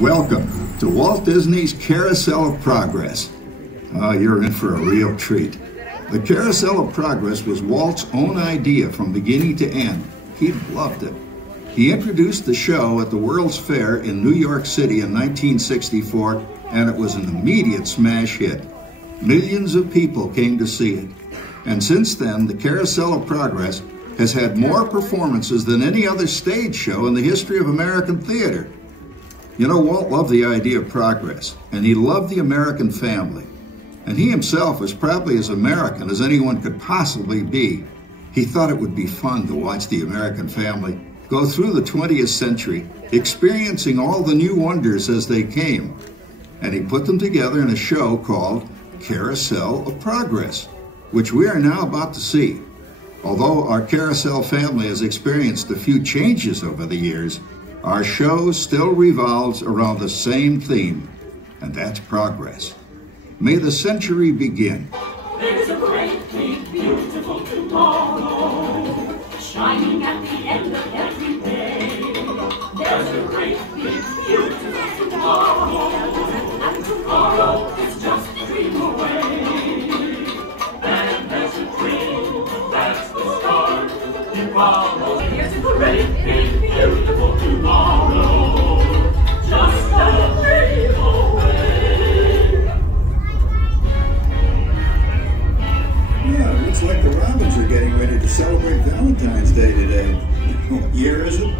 Welcome to Walt Disney's Carousel of Progress. You're in for a real treat. The Carousel of Progress was Walt's own idea from beginning to end. He loved it. He introduced the show at the World's Fair in New York City in 1964, and it was an immediate smash hit. Millions of people came to see it. And since then, the Carousel of Progress has had more performances than any other stage show in the history of American theater. You know, Walt loved the idea of progress, and he loved the American family. And he himself was probably as American as anyone could possibly be. He thought it would be fun to watch the American family go through the 20th century, experiencing all the new wonders as they came. And he put them together in a show called Carousel of Progress, which we are now about to see. Although our Carousel family has experienced a few changes over the years, our show still revolves around the same theme, and that's progress. May the century begin. There's a great, big, beautiful tomorrow, shining at the end of every day. There's a great, big, beautiful tomorrow, and tomorrow is just a dream away. And there's a dream, that's the start, it follows. There's a great, big, beautiful tomorrow, just a dream away. Yeah, it looks like the Robins are getting ready to celebrate Valentine's Day today. What year is it?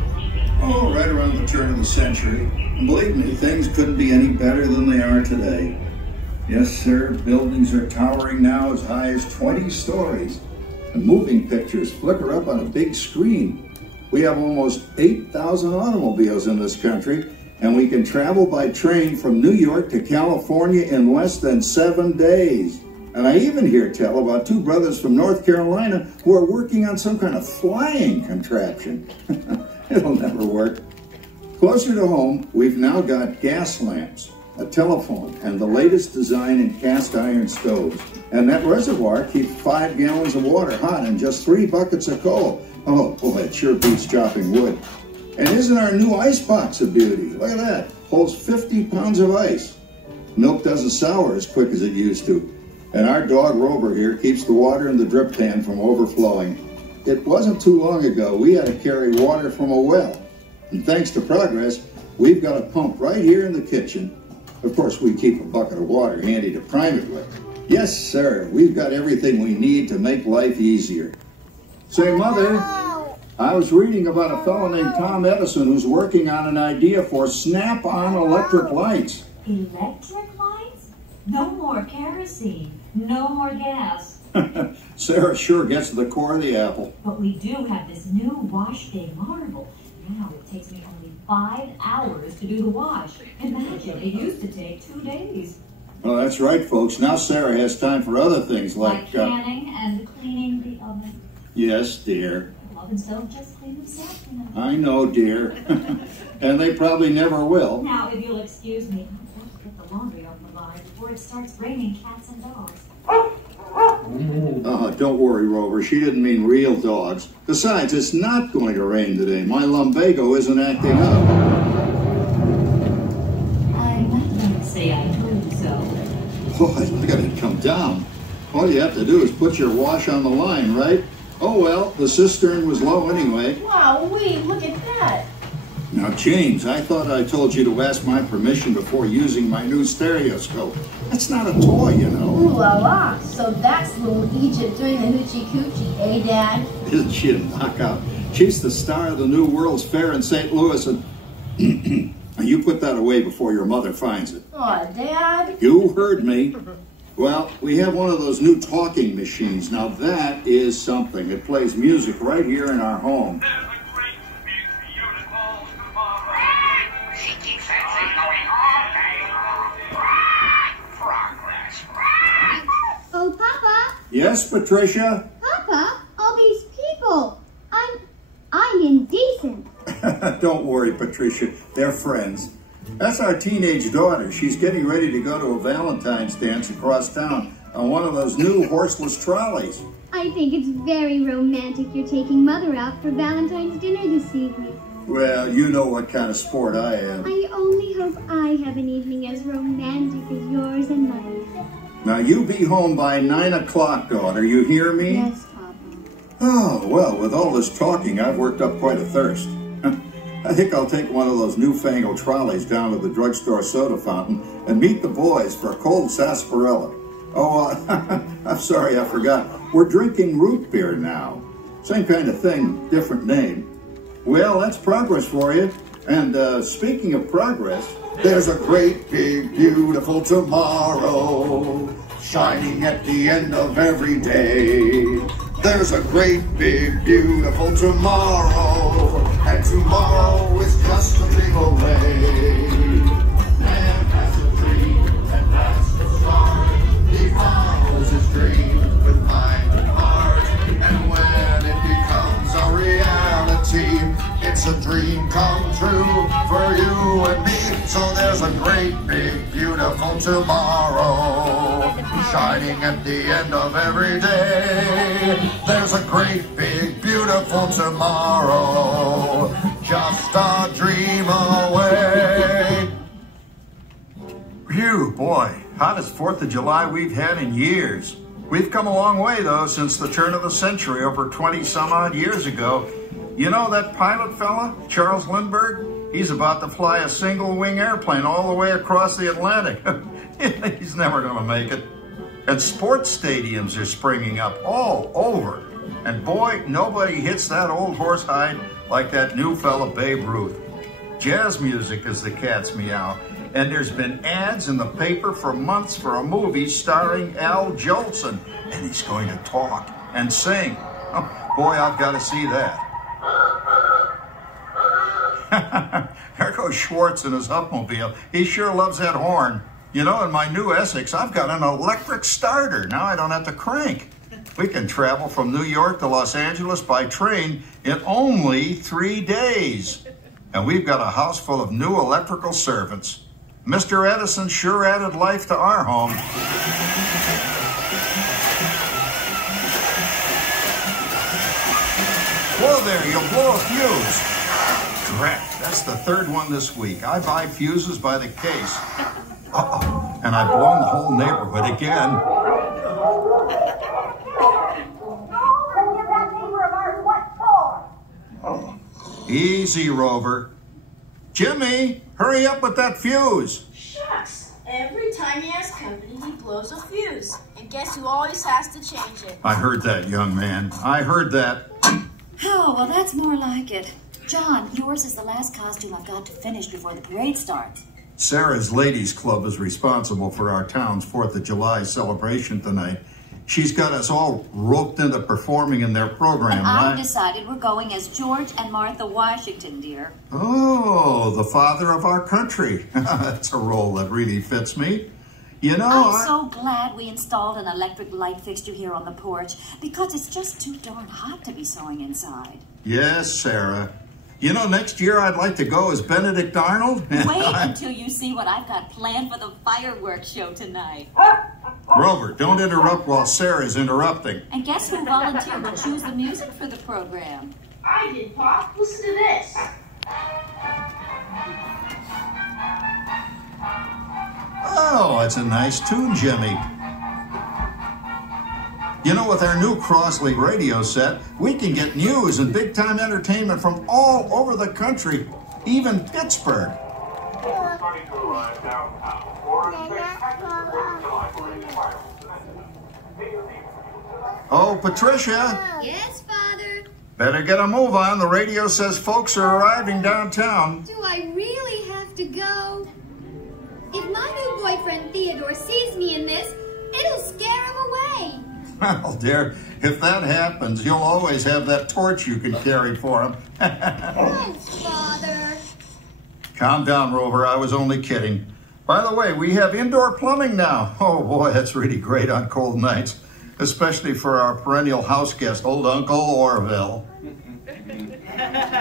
Oh, right around the turn of the century. And believe me, things couldn't be any better than they are today. Yes, sir, buildings are towering now as high as 20 stories. And moving pictures flicker up on a big screen. We have almost 8,000 automobiles in this country, and we can travel by train from New York to California in less than 7 days. And I even hear tell about two brothers from North Carolina who are working on some kind of flying contraption. It'll never work. Closer to home, we've now got gas lamps, a telephone, and the latest design in cast iron stoves. And that reservoir keeps 5 gallons of water hot in just 3 buckets of coal. Oh boy, it sure beats chopping wood. And isn't our new ice box a beauty? Look at that, holds 50 pounds of ice. Milk doesn't sour as quick as it used to. And our dog Rover here keeps the water in the drip pan from overflowing. It wasn't too long ago we had to carry water from a well. And thanks to progress, we've got a pump right here in the kitchen. Of course, we keep a bucket of water handy to prime it with. Yes, sir, we've got everything we need to make life easier. Say, Mother, I was reading about a fellow named Tom Edison who's working on an idea for snap-on electric lights. Electric lights? No more kerosene, no more gas. Sarah sure gets to the core of the apple. But we do have this new wash day marvel. Now it takes me only 5 hours to do the wash. Imagine, it used to take 2 days. Well, that's right, folks. Now Sarah has time for other things like canning and cleaning the oven. Yes, dear. The ovens don't just clean themselves. I know, dear. And they probably never will. Now, if you'll excuse me, I'll just get the laundry off the line before it starts raining cats and dogs. Don't worry, Rover. She didn't mean real dogs. Besides, it's not going to rain today. My lumbago isn't acting up. I'm not going to say I told you so. Boy, look at it come down. All you have to do is put your wash on the line, right? Oh, well, the cistern was low anyway. Wow, look at that. Now, James, I thought I told you to ask my permission before using my new stereoscope. That's not a toy, you know. Ooh la la. So that's little Egypt doing the hoochie coochie, eh, Dad? Isn't she a knockout? She's the star of the new World's Fair in St. Louis, and you put that away before your mother finds it. Aw, Dad. You heard me. Well, we have one of those new talking machines. Now that is something. It plays music right here in our home. There's a great, big, beautiful tomorrow. She keeps that thing going all day long. Progress. Oh, Papa. Yes, Patricia? Papa, all these people. I'm indecent. Don't worry, Patricia. They're friends. That's our teenage daughter. She's getting ready to go to a Valentine's dance across town on one of those new horseless trolleys. I think it's very romantic you're taking Mother out for Valentine's dinner this evening. Well, you know what kind of sport I am. I only hope I have an evening as romantic as yours and mine. Now, you be home by 9 o'clock, daughter. You hear me? Yes, Papa. Oh, well, with all this talking, I've worked up quite a thirst. I think I'll take one of those newfangled trolleys down to the drugstore soda fountain and meet the boys for a cold sarsaparilla. Oh, I'm sorry, I forgot. We're drinking root beer now. Same kind of thing, different name. Well, that's progress for you. And speaking of progress, there's a great, big, beautiful tomorrow shining at the end of every day. There's a great, big, beautiful tomorrow, and tomorrow is just a dream away. Man has a dream, and that's the start. He follows his dream with mind and heart, and when it becomes a reality, it's a dream come true for you and me. So there's a great, big, beautiful tomorrow shining at the end of every day. There's a great, big, beautiful tomorrow, just a dream away. Phew, boy, hottest 4th of July we've had in years. We've come a long way, though, since the turn of the century, over 20-some-odd years ago. You know that pilot fella, Charles Lindbergh? He's about to fly a single-wing airplane all the way across the Atlantic. He's never going to make it. And sports stadiums are springing up all over. And boy, nobody hits that old horsehide like that new fella Babe Ruth. Jazz music is the cat's meow. And there's been ads in the paper for months for a movie starring Al Jolson. And he's going to talk and sing. Oh, boy, I've got to see that. There goes Schwartz in his Upmobile. He sure loves that horn. You know, in my new Essex, I've got an electric starter. Now I don't have to crank. We can travel from New York to Los Angeles by train in only 3 days. And we've got a house full of new electrical servants. Mr. Edison sure added life to our home. Whoa there, you'll blow a fuse. Drat, that's the 3rd one this week. I buy fuses by the case. Uh-oh, and I've blown the whole neighborhood again. Oh, easy, Rover. Jimmy, hurry up with that fuse. Shucks, every time he has company, he blows a fuse. And guess who always has to change it? I heard that, young man. I heard that. Oh, well, that's more like it. John, yours is the last costume I've got to finish before the parade starts. Sarah's Ladies Club is responsible for our town's 4th of July celebration tonight. She's got us all roped into performing in their program, and right? I've decided we're going as George and Martha Washington, dear. Oh, the father of our country. That's a role that really fits me. You know, I'm so glad we installed an electric light fixture here on the porch because it's just too darn hot to be sewing inside. Yes, Sarah. You know, next year I'd like to go as Benedict Arnold. Wait until you see what I've got planned for the fireworks show tonight. Grover, don't interrupt while Sarah's interrupting. And guess who volunteered to choose the music for the program? I did, Pop. Listen to this. Oh, that's a nice tune, Jimmy. You know, with our new Crossley radio set, we can get news and big-time entertainment from all over the country, even Pittsburgh. Oh, Patricia. Yes, Father? Better get a move on. The radio says folks are arriving downtown. Do I really have to go? If my new boyfriend Theodore sees me in this, it'll scare him away. Well, dear, if that happens, you'll always have that torch you can carry for him. Thanks, Father. Calm down, Rover. I was only kidding. By the way, we have indoor plumbing now. Oh, boy, that's really great on cold nights, especially for our perennial house guest, old Uncle Orville.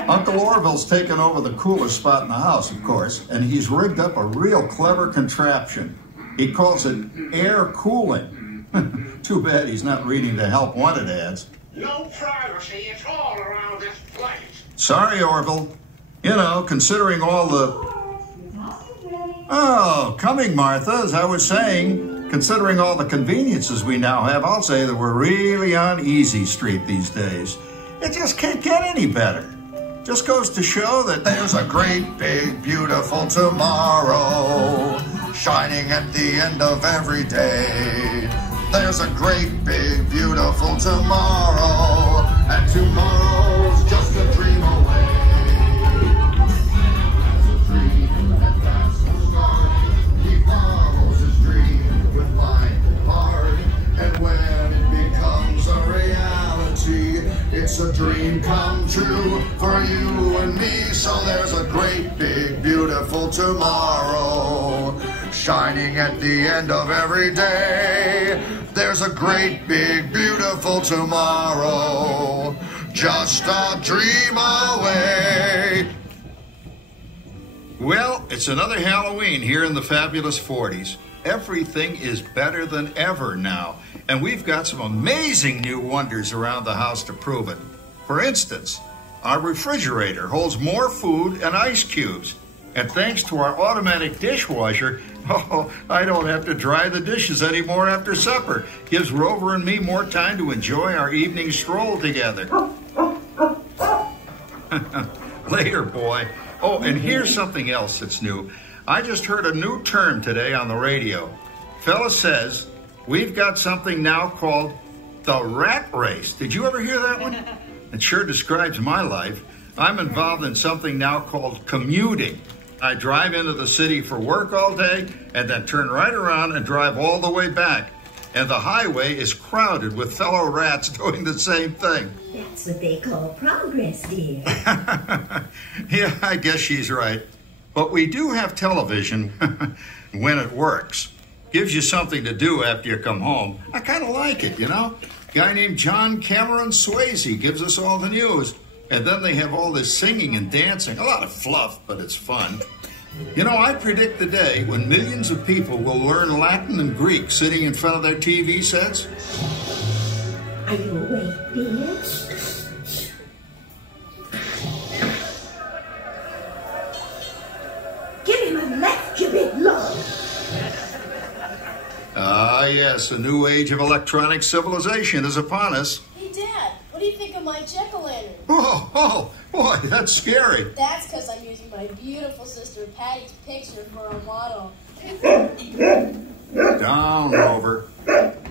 Uncle Orville's taken over the coolest spot in the house, of course, and he's rigged up a real clever contraption. He calls it air cooling. Too bad he's not reading the help wanted ads. No privacy at all around this place. Sorry, Orville. You know, considering all the... Oh, coming, Martha. As I was saying, considering all the conveniences we now have, I'll say that we're really on easy street these days. It just can't get any better. Just goes to show that there's a great, big, beautiful tomorrow shining at the end of every day. There's a great, big, beautiful tomorrow, and tomorrow's just a dream away. As a dream that lasts so long, he follows his dream with mind and heart, and when it becomes a reality, it's a dream come true for you and me. So there's a great, big, beautiful tomorrow shining at the end of every day. There's a great, big, beautiful tomorrow, just a dream away. Well, it's another Halloween here in the fabulous 40s. Everything is better than ever now, and we've got some amazing new wonders around the house to prove it. For instance, our refrigerator holds more food and ice cubes. And thanks to our automatic dishwasher, I don't have to dry the dishes anymore after supper. Gives Rover and me more time to enjoy our evening stroll together. Later, boy. Oh, and here's something else that's new. I just heard a new term today on the radio. Fella says we've got something now called the rat race. Did you ever hear that one? It sure describes my life. I'm involved in something now called commuting. I drive into the city for work all day and then turn right around and drive all the way back. And the highway is crowded with fellow rats doing the same thing. That's what they call progress, dear. Yeah, I guess she's right. But we do have television when it works. Gives you something to do after you come home. I kind of like it, you know? Guy named John Cameron Swayze gives us all the news. And then they have all this singing and dancing. A lot of fluff, but it's fun. You know, I predict the day when millions of people will learn Latin and Greek sitting in front of their TV sets. Are you awake, dear? Give him a left, you big log. Ah, yes, a new age of electronic civilization is upon us. Hey, Dad, what do you think of my jack-o'-lantern? Oh, boy, that's scary. That's because I'm using my beautiful sister Patty's picture for a model. Down, Rover.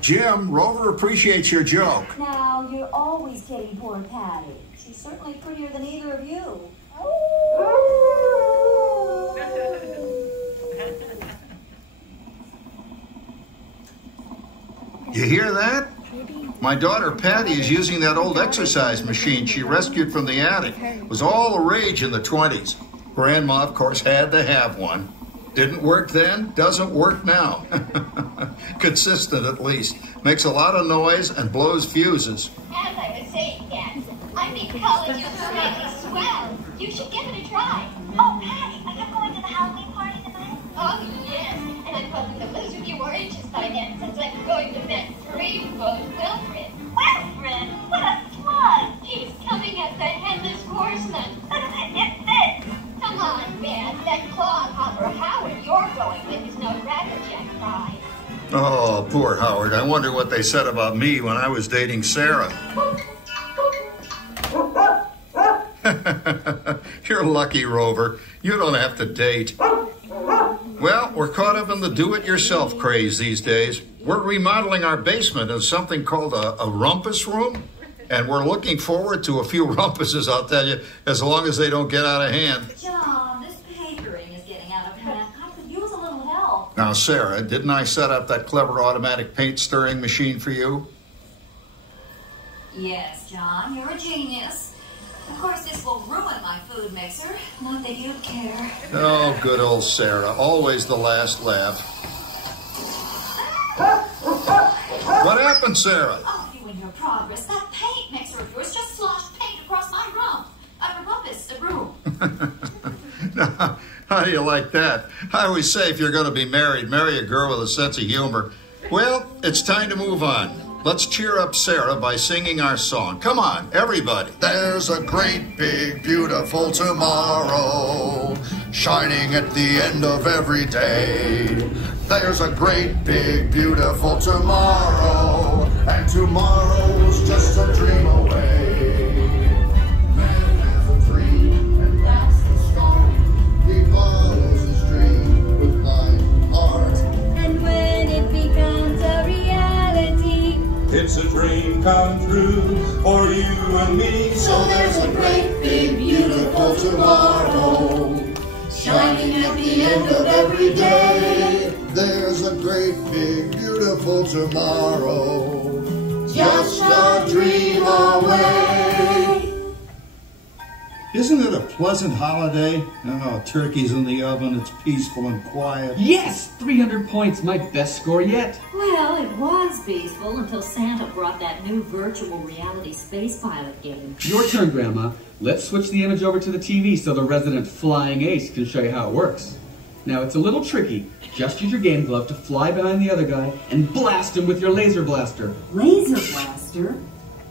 Jim, Rover appreciates your joke. Now, you're always kidding poor Patty. She's certainly prettier than either of you. You hear that? My daughter Patty is using that old exercise machine she rescued from the attic. It was all the rage in the 20s. Grandma, of course, had to have one. Didn't work then, doesn't work now. Consistent, at least. Makes a lot of noise and blows fuses. As I was saying, Dad, I've been calling you really swell. You should give it a try. Oh, Patty, are you going to the Halloween party tonight? Oh, yes. And I'm hoping to lose a few more inches by then, since I'm going to met Dreamboat Wilfred. Wilfred? What a slug! He's coming as the headless horseman. It's this. Come on, man. That clodhopper Howard you're going with is no Ratterjack prize. Oh, poor Howard. I wonder what they said about me when I was dating Sarah. You're lucky, Rover. You don't have to date. Well, we're caught up in the do-it-yourself craze these days. We're remodeling our basement as something called a rumpus room. And we're looking forward to a few rumpuses, I'll tell you, as long as they don't get out of hand. John, this papering is getting out of hand. I could use a little help. Now, Sarah, didn't I set up that clever automatic paint stirring machine for you? Yes, John, you're a genius. Of course, this will ruin my food mixer. Not that you care. Oh, good old Sarah. Always the last laugh. What happened, Sarah? Oh, you and your progress. That paint mixer of yours just sloshed paint across my rump. A room. Now, how do you like that? I always say if you're going to be married, marry a girl with a sense of humor. Well, it's time to move on. Let's cheer up Sarah by singing our song. Come on, everybody. There's a great, big, beautiful tomorrow, shining at the end of every day. There's a great, big, beautiful tomorrow, and tomorrow's just a dream away. Man has a dream, and that's the start. He follows his dream with light heart. And when it becomes a reality, it's a dream come true for you and me. So there's a great, big, beautiful tomorrow, shining at the end of every day. There's a great, big, beautiful tomorrow, just a dream away. Isn't it a pleasant holiday? Oh, turkey's in the oven, it's peaceful and quiet. Yes! 300 points, my best score yet. Well, it was peaceful until Santa brought that new virtual reality space pilot game. Your turn, Grandma. Let's switch the image over to the TV so the resident flying ace can show you how it works. Now, it's a little tricky. Just use your game glove to fly behind the other guy and blast him with your laser blaster. Laser blaster?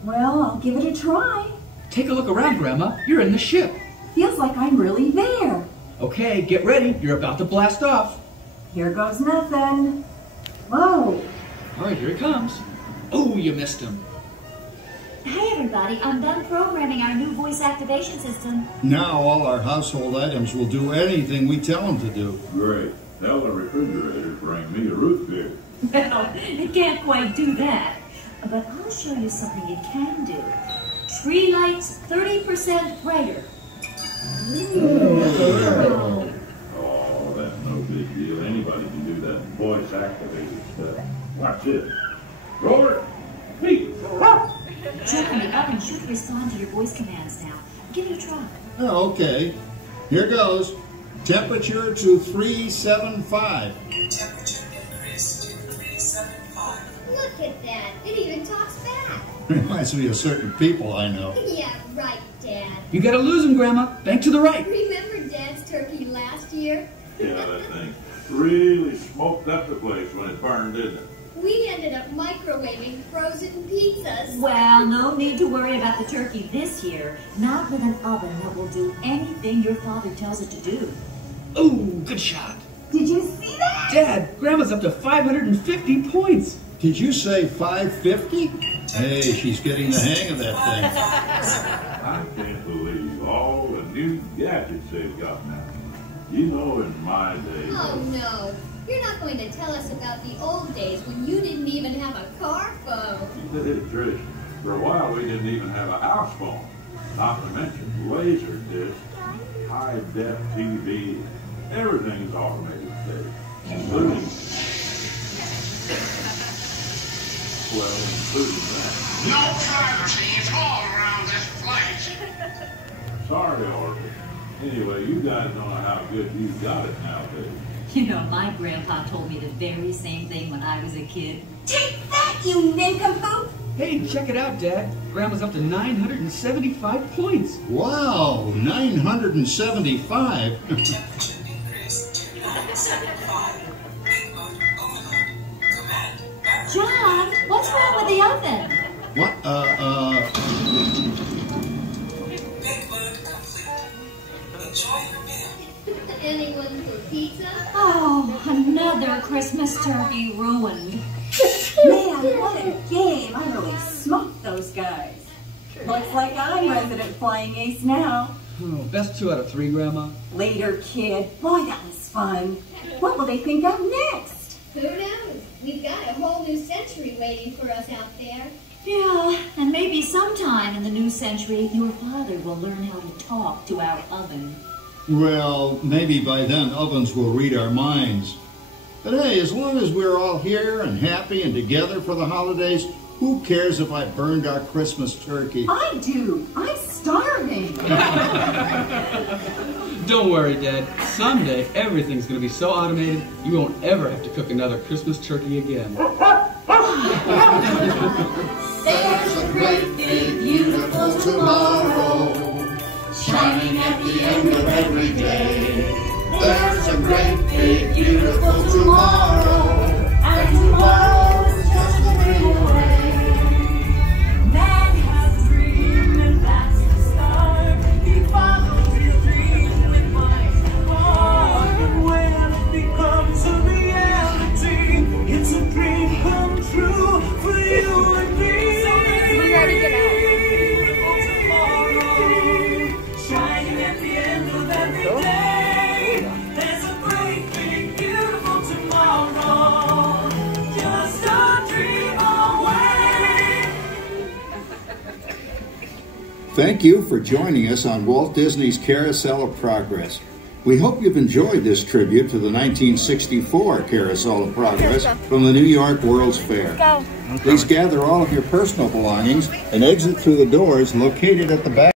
Well, I'll give it a try. Take a look around, Grandma. You're in the ship. Feels like I'm really there. Okay, get ready. You're about to blast off. Here goes nothing. Whoa. All right, here he comes. Oh, you missed him. Hey everybody, I'm done programming our new voice activation system. Now all our household items will do anything we tell them to do. Great. Tell the refrigerator to bring me a root beer. Well, it can't quite do that. But I'll show you something it can do. Tree lights 30% brighter. Oh, that's no big deal. Anybody can do that voice activated stuff. Watch this. Roar! Beat! Jeremy, the oven should respond to your voice commands now. Give it a try. Oh, okay. Here goes. Temperature to 375. Temperature increase to 375. Look at that. It even talks back. Reminds me of certain people I know. Yeah, right, Dad. You gotta lose him, Grandma. Bank to the right. Remember Dad's turkey last year? Yeah, that thing really smoked up the place when it burned, didn't it? We ended up microwaving frozen pizzas. Well, no need to worry about the turkey this year. Not with an oven that will do anything your father tells it to do. Ooh, good shot. Did you see that? Dad, Grandma's up to 550 points. Did you say 550? Hey, she's getting the hang of that thing. I can't believe all the new gadgets they've got now. You know, in my day... Oh, no. You're not going to tell us about the old days when you didn't even have a car phone. Trish, for a while we didn't even have a house phone. Not to mention laser disc, high-def TV. Everything is automated today, including... well, including that. No privacy at all around this place. Sorry, Orville. Anyway, you guys don't know how good you got it nowadays. You know, my grandpa told me the very same thing when I was a kid. Take that, you nincompoop! Hey, check it out, Dad. Grandma's up to 975 points. Wow, 975. Temperature increase to 975. Reboot overload. Command. John, what's wrong with the oven? What? Reboot complete. Enjoy your meal. Anyone for pizza? Oh, another Christmas turkey ruined. Man, what a game. I really smoked those guys. Looks like I'm resident flying ace now. Oh, best 2 out of 3, Grandma. Later, kid. Boy, that was fun. What will they think of next? Who knows? We've got a whole new century waiting for us out there. Yeah, and maybe sometime in the new century, your father will learn how to talk to our oven. Well, maybe by then ovens will read our minds. But hey, as long as we're all here and happy and together for the holidays, who cares if I burned our Christmas turkey? I do. I'm starving. Don't worry, Dad. Someday, everything's going to be so automated, you won't ever have to cook another Christmas turkey again. There's a great, big, beautiful tomorrow, shining at the end of every day. There's a great, big, beautiful tomorrow, and tomorrow's just a dream away. Thank you for joining us on Walt Disney's Carousel of Progress. We hope you've enjoyed this tribute to the 1964 Carousel of Progress from the New York World's Fair. Please gather all of your personal belongings and exit through the doors located at the back.